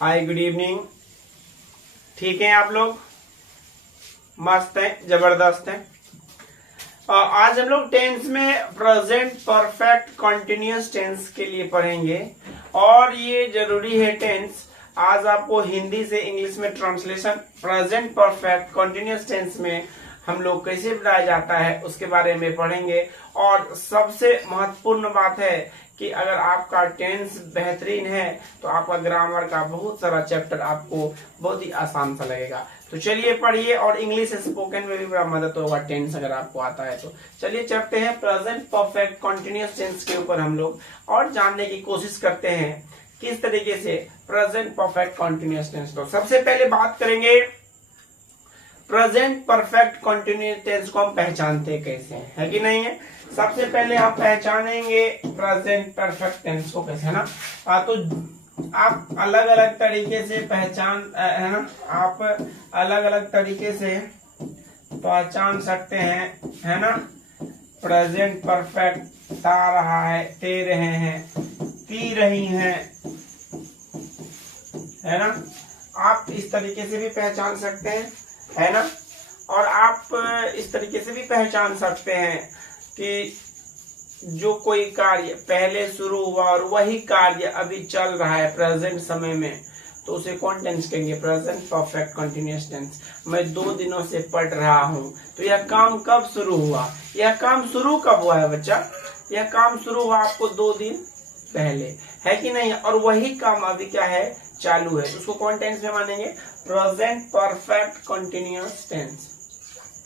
हाय, good evening. ठीक हैं आप लोग? मस्त हैं, जबरदस्त हैं। आज हम लोग टेंस में प्रेजेंट परफेक्ट कॉन्टिन्यूअस टेंस के लिए पढ़ेंगे और ये जरूरी है टेंस। आज आपको हिंदी से इंग्लिश में translation present perfect continuous tense में हम लोग कैसे बनाया जाता है उसके बारे में पढ़ेंगे। और सबसे महत्वपूर्ण बात है कि अगर आपका टेंस बेहतरीन है तो आपका ग्रामर का बहुत सारा चैप्टर आपको बहुत ही आसान सा लगेगा। तो चलिए पढ़िए, और इंग्लिश स्पोकन में भी बड़ा मदद होगा टेंस अगर आपको आता है तो। चलिए चलते हैं प्रेजेंट परफेक्ट कॉन्टिन्यूअस टेंस के ऊपर हम लोग और जानने की कोशिश करते हैं किस तरीके से प्रेजेंट परफेक्ट कॉन्टिन्यूअस टेंस। तो सबसे पहले बात करेंगे प्रेजेंट परफेक्ट कॉन्टिन्यूअस टेंस को हम पहचानते कैसे है कि नहीं है। सबसे पहले हम पहचानेंगे प्रेजेंट परफेक्ट टेंस को कैसे, है ना। तो आप अलग अलग तरीके से पहचान, है ना, आप अलग अलग तरीके से पहचान सकते हैं, है ना। प्रेजेंट परफेक्ट ता रहा है, ते रहे हैं, पी रही हैं, है ना। आप इस तरीके से भी पहचान सकते हैं, है ना। और आप इस तरीके से भी पहचान सकते हैं कि जो कोई कार्य पहले शुरू हुआ और वही कार्य अभी चल रहा है प्रेजेंट समय में, तो उसे कौन टेंस कहेंगे? Present perfect continuous tense. मैं 2 दिनों से पढ़ रहा हूँ, तो यह काम कब शुरू हुआ? यह काम शुरू कब हुआ है बच्चा? यह काम शुरू हुआ आपको 2 दिन पहले, है कि नहीं। और वही काम अभी क्या है? चालू है। उसको कौन टेंस में मानेंगे? Present perfect continuous tense.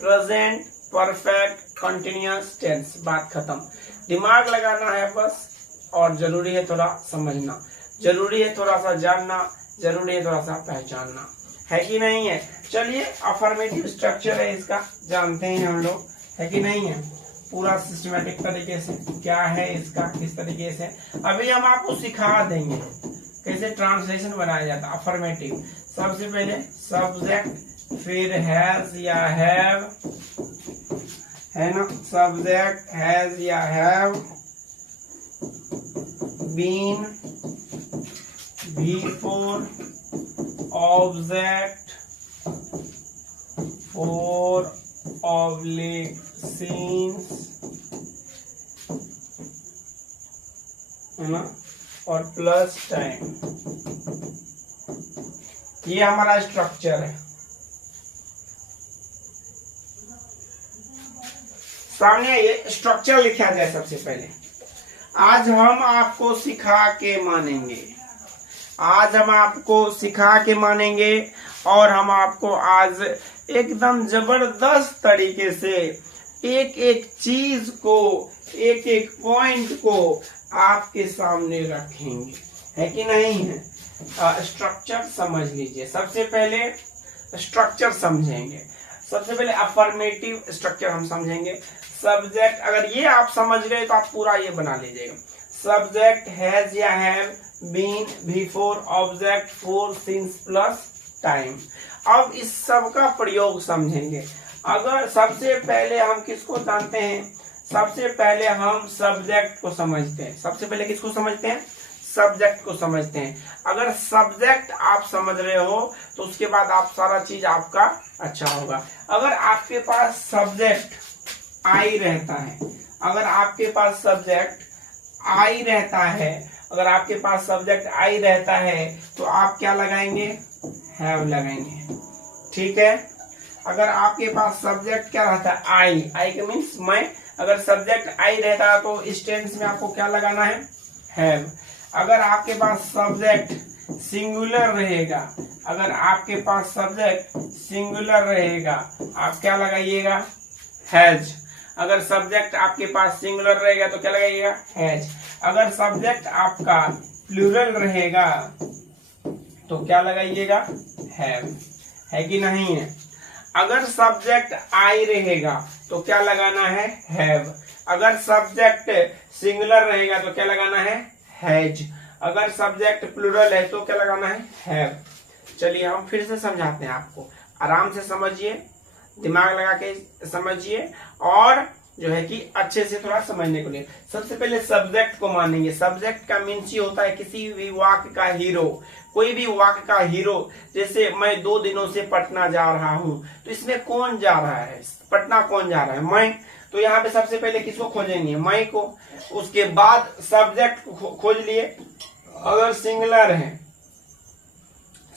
Present perfect continuous tense. बात खत्म। दिमाग लगाना है बस, और जरूरी है थोड़ा समझना, जरूरी है थोड़ा सा जानना, जरूरी है थोड़ा सा पहचानना, है कि नहीं है। चलिए अफर्मेटिव स्ट्रक्चर है इसका, जानते हैं हम लोग, है कि नहीं है। पूरा सिस्टमेटिक तरीके से क्या है इसका, किस तरीके से अभी हम आपको सिखा देंगे कैसे ट्रांसलेशन बनाया जाता है। अफर्मेटिव सबसे पहले सब्जेक्ट, फिर हैज या हैव, है ना। सब्जेक्ट हैज या have, been, before, object, for, oblique, since, है ना, और प्लस टाइम। ये हमारा स्ट्रक्चर है। सामने ये स्ट्रक्चर लिखा जाए। सबसे पहले आज हम आपको सिखा के मानेंगे, आज हम आपको सिखा के मानेंगे, और हम आपको आज एकदम जबरदस्त तरीके से एक एक चीज को, एक एक पॉइंट को आपके सामने रखेंगे, है कि नहीं है। स्ट्रक्चर समझ लीजिए। सबसे पहले स्ट्रक्चर समझेंगे। सबसे पहले अफर्मेटिव स्ट्रक्चर हम समझेंगे। सब्जेक्ट, अगर ये आप समझ गए तो आप पूरा ये बना लीजिएगा। सब्जेक्ट हैज या have, been, before, object, for, since, plus time. अब इस सब का प्रयोग समझेंगे। अगर सबसे पहले हम किसको जानते हैं? सबसे पहले हम सब्जेक्ट को समझते हैं। सबसे पहले किसको समझते हैं? सब्जेक्ट को समझते हैं। अगर सब्जेक्ट आप समझ रहे हो तो उसके बाद आप सारा चीज आपका अच्छा होगा। अगर आपके पास सब्जेक्ट आई रहता है, अगर आपके पास सब्जेक्ट आई रहता है, अगर आपके पास सब्जेक्ट आई रहता है तो आप क्या लगाएंगे? हैव लगाएंगे, ठीक है। अगर आपके पास सब्जेक्ट क्या रहता है? आई, आई का मीन्स मैं। अगर सब्जेक्ट आई रहता है तो इस टेंस में आपको क्या लगाना है? हैव। अगर आपके पास सब्जेक्ट सिंगुलर रहेगा, अगर आपके पास सब्जेक्ट सिंगुलर रहेगा, आप क्या लगाइएगा? हैज। अगर सब्जेक्ट आपके पास सिंगुलर रहेगा तो क्या लगाइएगा? हैज। अगर सब्जेक्ट आपका प्लूरल रहेगा तो क्या लगाइएगा? हैव, है कि नहीं है। अगर सब्जेक्ट आई रहेगा तो क्या लगाना है? हैव। अगर सब्जेक्ट सिंगुलर रहेगा तो क्या लगाना है? हैज। अगर सब्जेक्ट प्लूरल है तो क्या लगाना है? हैव। चलिए हम फिर से समझाते हैं आपको, आराम से समझिए, दिमाग लगा के समझिए और जो है कि अच्छे से थोड़ा समझने को लिए। सबसे पहले सब्जेक्ट को मानेंगे। सब्जेक्ट का मीन्स ये होता है किसी भी वाक्य का हीरो, कोई भी वाक्य का हीरो। जैसे मैं 2 दिनों से पटना जा रहा हूं, तो इसमें कौन जा रहा है, पटना कौन जा रहा है, मैं। तो यहाँ पे सबसे पहले किसको खोजेंगे, मैं को। उसके बाद सब्जेक्ट को खोज लिए। अगर सिंगुलर है,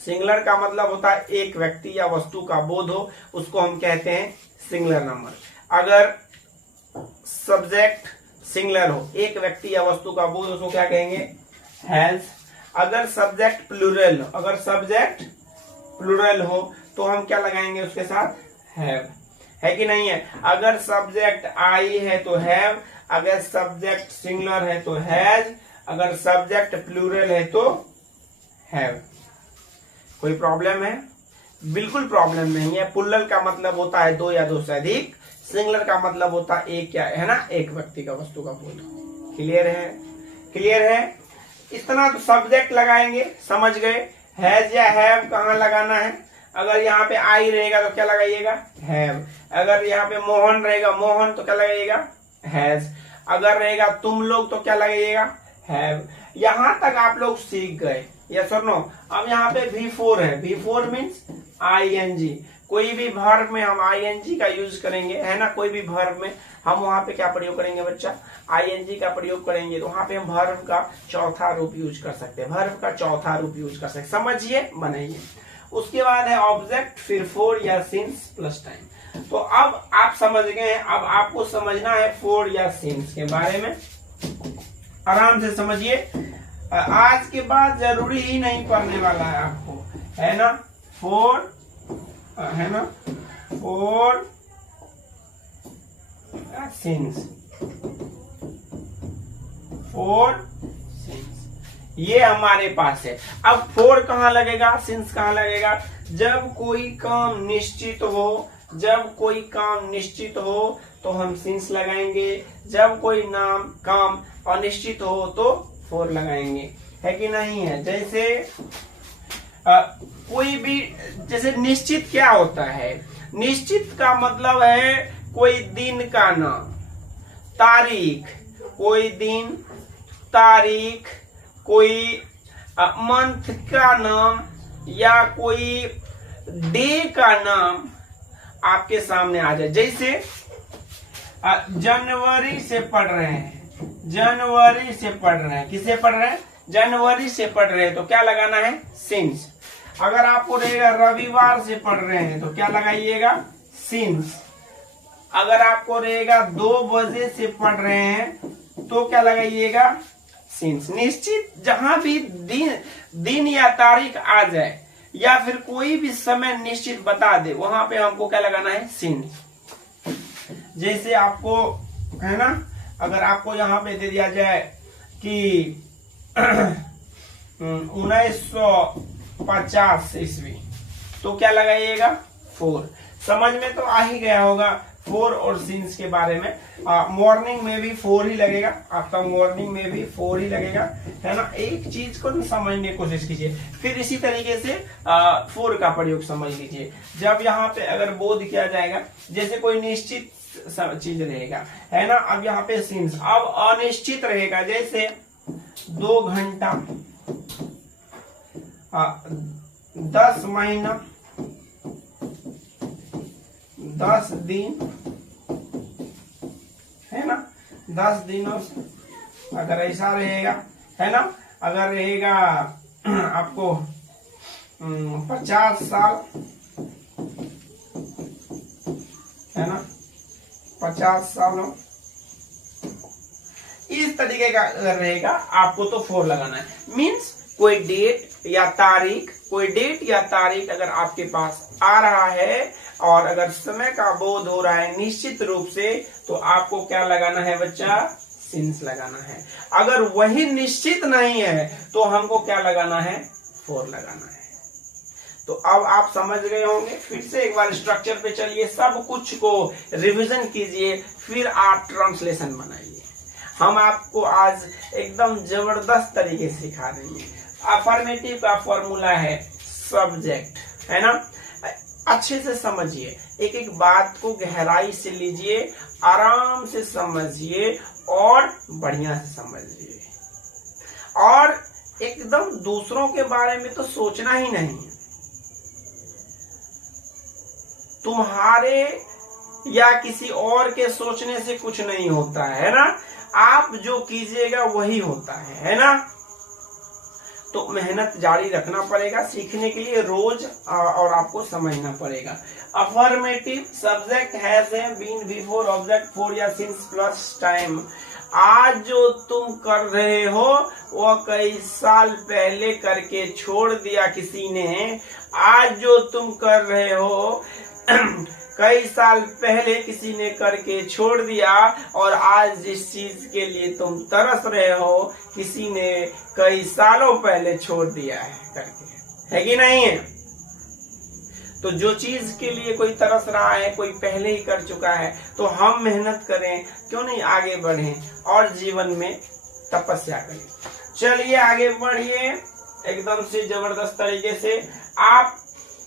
सिंगुलर का मतलब होता है एक व्यक्ति या वस्तु का बोध हो, उसको हम कहते हैं सिंगुलर नंबर। अगर सब्जेक्ट सिंगुलर हो, एक व्यक्ति या वस्तु का बोध, उसको क्या कहेंगे, हैज। अगर सब्जेक्ट प्लूरल हो, अगर सब्जेक्ट प्लूरल हो तो हम क्या लगाएंगे उसके साथ, हैव। है कि नहीं है। अगर सब्जेक्ट आई है तो हैव, अगर सब्जेक्ट सिंगुलर है तो हैज, अगर सब्जेक्ट प्लूरल है तो हैव। कोई प्रॉब्लम है? बिल्कुल प्रॉब्लम नहीं है। प्लूरल का मतलब होता है 2 या 2 से अधिक, सिंगुलर का मतलब होता है एक, क्या है ना, एक व्यक्ति का, वस्तु का बोध। क्लियर है? क्लियर है? इतना तो सब्जेक्ट लगाएंगे, समझ गए। हैज या हैव कहाँ लगाना है। अगर यहाँ पे आई रहेगा तो क्या लगाइएगा, हैव। अगर यहाँ पे मोहन रहेगा, मोहन, तो क्या लगाइएगा, हैज। अगर रहेगा तुम लोग तो क्या लगाइएगा, हैव। यहां तक आप लोग सीख गए, यस और नो। अब यहाँ पे V4 है। V4 means ING। कोई भी वर्ब में हम ING का यूज करेंगे, है ना। कोई भी वर्ब में हम वहां पे क्या प्रयोग करेंगे बच्चा, ING का प्रयोग करेंगे। तो वहां पे हम वर्ब का चौथा रूप यूज कर सकते हैं, वर्ब का चौथा रूप यूज कर सकते हैं। समझिए, बनाइए। उसके बाद है ऑब्जेक्ट, फिर फोर या सिंस प्लस टाइम। तो अब आप समझ गए हैं। अब आपको समझना है फोर या सिंस के बारे में। आराम से समझिए। आज के बाद जरूरी ही नहीं पढ़ने वाला है आपको, है ना। फोर, है ना, फोर सिंस, फोर सिंस, ये हमारे पास है। अब फोर कहाँ लगेगा, सिंस कहाँ लगेगा, जब कोई काम निश्चित हो, जब कोई काम निश्चित हो तो हम सिंस लगाएंगे, जब कोई काम अनिश्चित हो तो फोर लगाएंगे। है कि नहीं है। जैसे कोई भी, जैसे निश्चित क्या होता है, निश्चित का मतलब है कोई दिन का नाम, तारीख, कोई दिन, तारीख, कोई मंथ का नाम या कोई डे का नाम आपके सामने आ जाए। जैसे जनवरी से पढ़ रहे हैं, जनवरी से पढ़ रहे हैं, किसे पढ़ रहे हैं, जनवरी से पढ़ रहे हैं, तो क्या लगाना है, सिंस। अगर आपको रहेगा रविवार से पढ़ रहे हैं तो क्या लगाइएगा, सिंस। अगर आपको रहेगा 2 बजे से पढ़ रहे हैं तो क्या लगाइएगा, सिंस। निश्चित जहां भी दिन या तारीख आ जाए या फिर कोई भी समय निश्चित बता दे, वहां पे हमको क्या लगाना है, सिंस। जैसे आपको, है ना, अगर आपको यहाँ पे दे दिया जाए कि 1950 ईस्वी, तो क्या लगाइएगा, 4। समझ में तो आ ही गया होगा फोर और सिंस के बारे में। मॉर्निंग में भी 4 ही लगेगा, आपका मॉर्निंग में भी 4 ही लगेगा, है ना। एक चीज को समझने की कोशिश कीजिए, फिर इसी तरीके से 4 का प्रयोग समझ लीजिए। जब यहाँ पे अगर बोध किया जाएगा, जैसे कोई निश्चित चीज रहेगा, है ना। अब यहाँ पे सिंस, अब अनिश्चित रहेगा, जैसे 2 घंटा, 10 महीना, 10 दिन, है ना, 10 दिनों से, अगर ऐसा रहेगा, है ना। अगर रहेगा आपको 50 साल, है ना, 50 सालों, इस तरीके का अगर रहेगा आपको तो 4 लगाना है। मीन्स कोई डेट या तारीख, कोई डेट या तारीख अगर आपके पास आ रहा है और अगर समय का बोध हो रहा है निश्चित रूप से, तो आपको क्या लगाना है बच्चा, सिंस लगाना है। अगर वही निश्चित नहीं है तो हमको क्या लगाना है, 4 लगाना है। तो अब आप समझ गए होंगे। फिर से एक बार स्ट्रक्चर पे चलिए, सब कुछ को रिवीजन कीजिए, फिर आप ट्रांसलेशन बनाइए। हम आपको आज एकदम जबरदस्त तरीके से सिखा देंगे। अफर्मेटिव का फॉर्मूला है सब्जेक्ट, है ना। अच्छे से समझिए, एक एक बात को गहराई से लीजिए आराम से समझिए और बढ़िया से समझिए, और एकदम दूसरों के बारे में तो सोचना ही नहीं। तुम्हारे या किसी और के सोचने से कुछ नहीं होता है ना, आप जो कीजिएगा वही होता है ना। तो मेहनत जारी रखना पड़ेगा सीखने के लिए रोज, और आपको समझना पड़ेगा। Affirmative subject has been before object for या सिंस प्लस टाइम। आज जो तुम कर रहे हो वो कई साल पहले करके छोड़ दिया किसी ने। आज जो तुम कर रहे हो कई साल पहले किसी ने करके छोड़ दिया, और आज जिस चीज के लिए तुम तरस रहे हो किसी ने कई सालों पहले छोड़ दिया है करके, है कि नहीं है। तो जो चीज के लिए कोई तरस रहा है कोई पहले ही कर चुका है, तो हम मेहनत करें, क्यों नहीं आगे बढ़ें और जीवन में तपस्या करें। चलिए आगे बढ़िए, एकदम से जबरदस्त तरीके से आप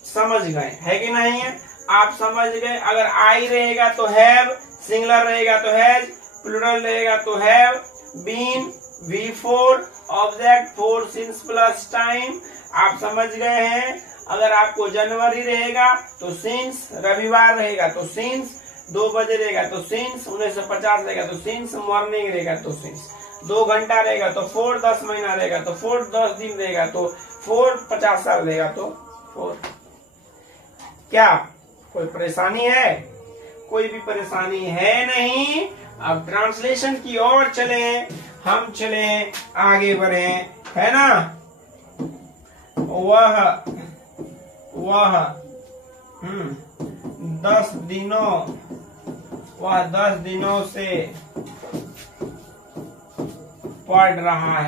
समझ गए, है कि नहीं है। आप समझ गए। अगर आई रहेगा तो हैव, सिंगुलर रहेगा तो हैज, प्लूरल रहेगा तो have, been, before, object for, since plus time, आप समझ गए हैं। अगर आपको जनवरी रहेगा तो सिंस, रविवार रहेगा तो सिंस, 2 बजे रहेगा तो सिंस, 1950 रहेगा तो सिंस, मॉर्निंग रहेगा तो सिंस, 2 घंटा रहेगा तो 4, 10 महीना रहेगा तो 4, 10 दिन रहेगा तो 4, 50 साल रहेगा तो 4। क्या कोई परेशानी है? कोई भी परेशानी है नहीं। अब ट्रांसलेशन की ओर चले, हम चले, आगे बढ़े, है ना। वह 10 दिनों से पढ़ रहा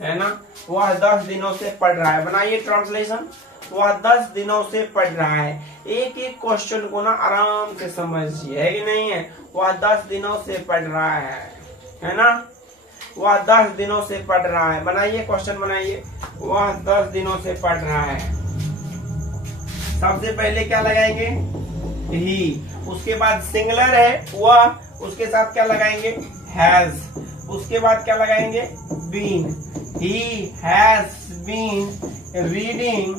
है ना। वह 10 दिनों से पढ़ रहा है। बनाइए ट्रांसलेशन। वह 10 दिनों से पढ़ रहा है। एक एक क्वेश्चन को ना आराम से समझिए, है कि नहीं है। वह 10 दिनों से पढ़ रहा है ना। वह 10 दिनों से पढ़ रहा है। बनाइए क्वेश्चन बनाइए। वह 10 दिनों से पढ़ रहा है। सबसे पहले क्या लगाएंगे? ही। उसके बाद सिंगुलर है वह, उसके साथ क्या लगाएंगे? हैज। उसके बाद क्या लगाएंगे? Been. He has been reading,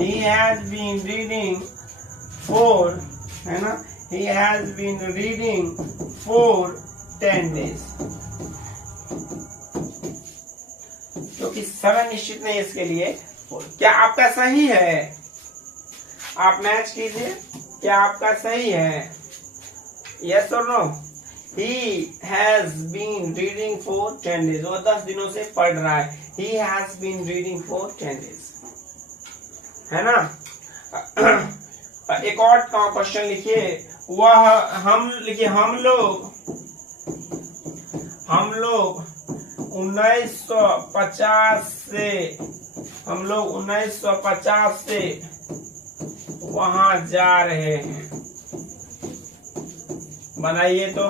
he has been reading for, है ना, he has been reading for 10 days। क्योंकि समय निश्चित नहीं इसके लिए। क्या आपका सही है? आप मैच कीजिए, क्या आपका सही है? यस और no? He has been reading for 10 days। वो 10 दिनों से पढ़ रहा है। He has been reading for 10 days, है ना। एक और क्वेश्चन लिखिए। वह हम लिखिए हम लोग 1950 से वहां जा रहे हैं। बनाइए तो।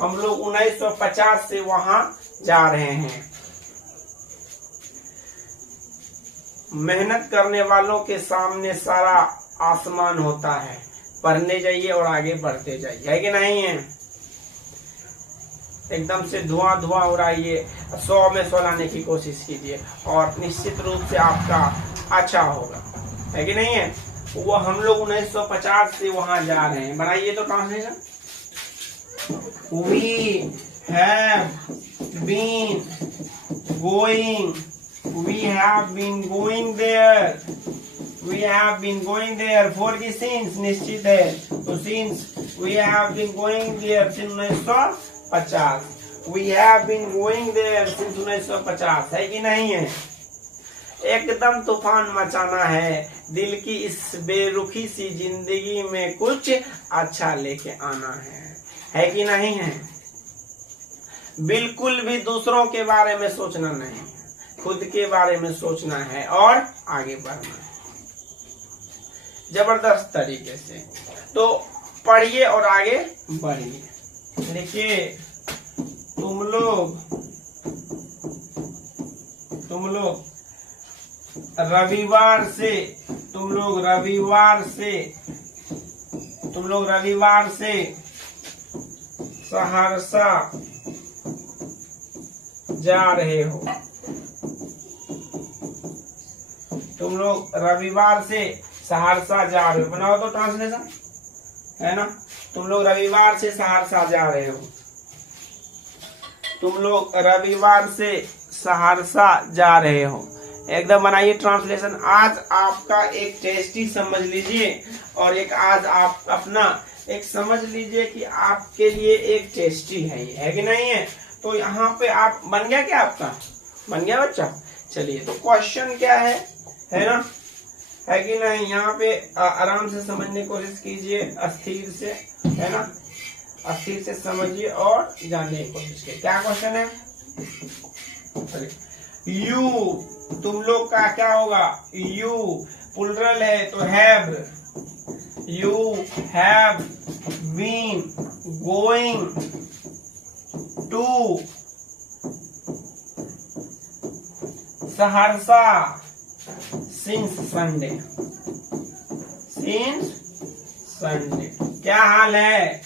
हम लोग 1950 से वहां जा रहे हैं। मेहनत करने वालों के सामने सारा आसमान होता है। पढ़ने जाइए और आगे बढ़ते जाइए, है कि नहीं है। एकदम से धुआं उड़ाइए, 100 में 100 लाने की कोशिश कीजिए और निश्चित रूप से आपका अच्छा होगा, है कि नहीं है। वो हम लोग 1950 से वहां जा रहे हैं। बनाइए तो translation. We have been going there। We have been going there for the since निश्चित है तो since we have been going there since 1950। We have been going there since 1950, है कि नहीं है। एकदम तूफान मचाना है। दिल की इस बेरुखी सी जिंदगी में कुछ अच्छा लेके आना है कि नहीं है। बिल्कुल भी दूसरों के बारे में सोचना नहीं, खुद के बारे में सोचना है और आगे बढ़ना है जबरदस्त तरीके से। तो पढ़िए और आगे बढ़िए। देखिए तुम लोग रविवार से तुम लोग रविवार से सहरसा जा रहे हो। तुम लोग रविवार से सहरसा जा रहे हो, बनाओ तो ट्रांसलेशन, है ना। तुम लोग रविवार से सहरसा जा रहे हो। तुम लोग रविवार से सहरसा जा रहे हो। एकदम बनाइए ट्रांसलेशन। आज आपका एक टेस्ट ही समझ लीजिए, और एक आज आप अपना एक समझ लीजिए कि आपके लिए एक टेस्ट ही है कि नहीं है। तो यहाँ पे आप बन गया क्या, आपका बन गया बच्चा। चलिए, तो क्वेश्चन क्या है ना, है कि नहीं। यहाँ पे आराम से समझने की कोशिश कीजिए, अस्थिर से, है ना, अस्थिर से समझिए और जानने की कोशिश कीजिए। क्या क्वेश्चन है। यू, तुम लोग का क्या होगा, यू प्लुरल है तो have. You have been going to Saharsa since Sunday. Since Sunday. क्या हाल है।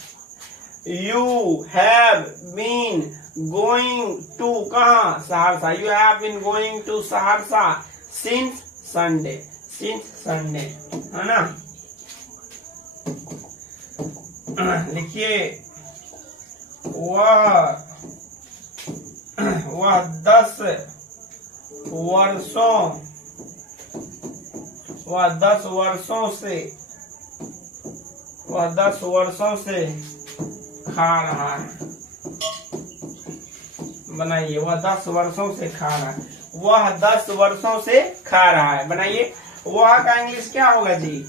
You have been going to, कहा, Saharsa. You have been going to Saharsa since Sunday. Since Sunday, है ना। लिखिए, वह 10 वर्षों से खा रहा है। बनाइए, वह 10 वर्षों से खा रहा है। वह 10 वर्षों से खा रहा है। बनाइए, वह का इंग्लिश क्या होगा जी,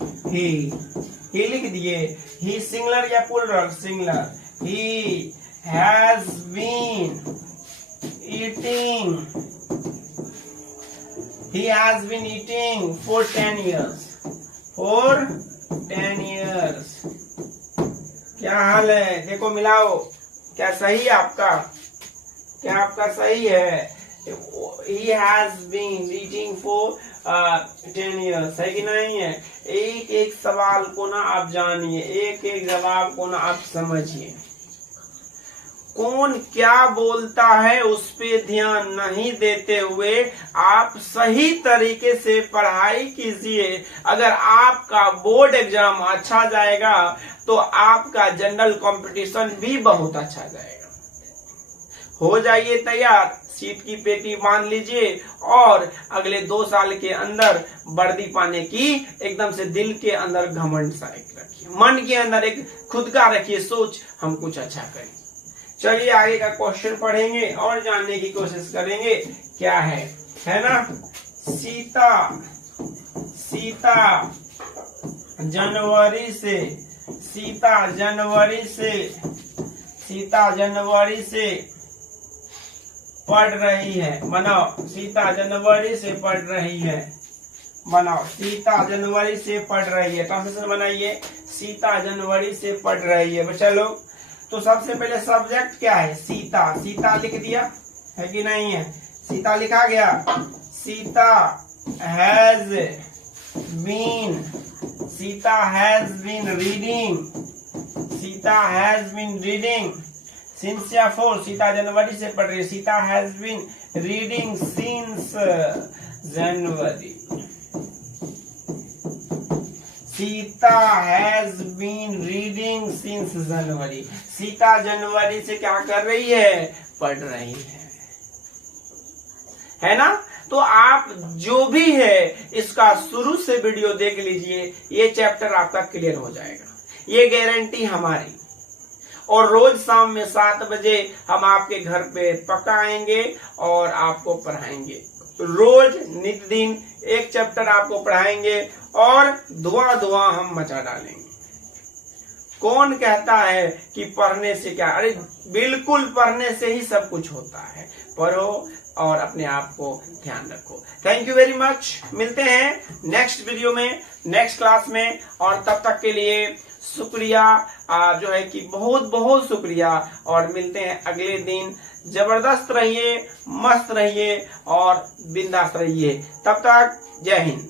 ही लिख दिए। ही सिंगुलर या plural, singular. He has been eating for 10 years. For 10 years. क्या हाल है, देखो मिलाओ, क्या सही है आपका, क्या आपका सही है। He has been eating for 10 years, है कि नहीं है। एक एक सवाल को ना आप जानिए, एक एक जवाब को ना आप समझिए। कौन क्या बोलता है उस पे ध्यान नहीं देते हुए आप सही तरीके से पढ़ाई कीजिए। अगर आपका बोर्ड एग्जाम अच्छा जाएगा तो आपका जनरल कंपटीशन भी बहुत अच्छा जाएगा। हो जाइए तैयार, सीट की पेटी बांध लीजिए और अगले 2 साल के अंदर वर्दी पाने की एकदम से दिल के अंदर घमंड सा एक रखिए, मन के अंदर एक खुद का रखिए सोच, हम कुछ अच्छा करें। चलिए आगे का क्वेश्चन पढ़ेंगे और जानने की कोशिश करेंगे क्या है ना। सीता जनवरी से पढ़ रही है। बनाओ, सीता जनवरी से पढ़ रही है। बनाओ, सीता जनवरी से पढ़ रही है। ट्रांसलेशन बनाइए, सीता जनवरी से पढ़ रही है। बच्चा लोग, तो सबसे पहले सब्जेक्ट क्या है, सीता। सीता लिख दिया, है कि नहीं है। सीता लिखा गया। Sita has been reading since या फोर। सीता जनवरी से पढ़ रही है। Sita has been reading since January. Sita has been reading since January. Sita जनवरी से क्या कर रही है, पढ़ रही है ना। तो आप जो भी है इसका शुरू से वीडियो देख लीजिए, ये चैप्टर आपका क्लियर हो जाएगा, ये गारंटी हमारी। और रोज शाम में 7 बजे हम आपके घर पे पक्का आएंगे और आपको पढ़ाएंगे। रोज नित्य दिन एक चैप्टर आपको पढ़ाएंगे और धुआं हम मचा डालेंगे। कौन कहता है कि पढ़ने से क्या, अरे बिल्कुल पढ़ने से ही सब कुछ होता है। पढ़ो और अपने आप को ध्यान रखो। Thank you very much. मिलते हैं नेक्स्ट वीडियो में, नेक्स्ट क्लास में, और तब तक के लिए शुक्रिया, जो है कि बहुत बहुत शुक्रिया। और मिलते हैं अगले दिन। जबरदस्त रहिए, मस्त रहिए और बिंदास रहिए। तब तक जय हिंद।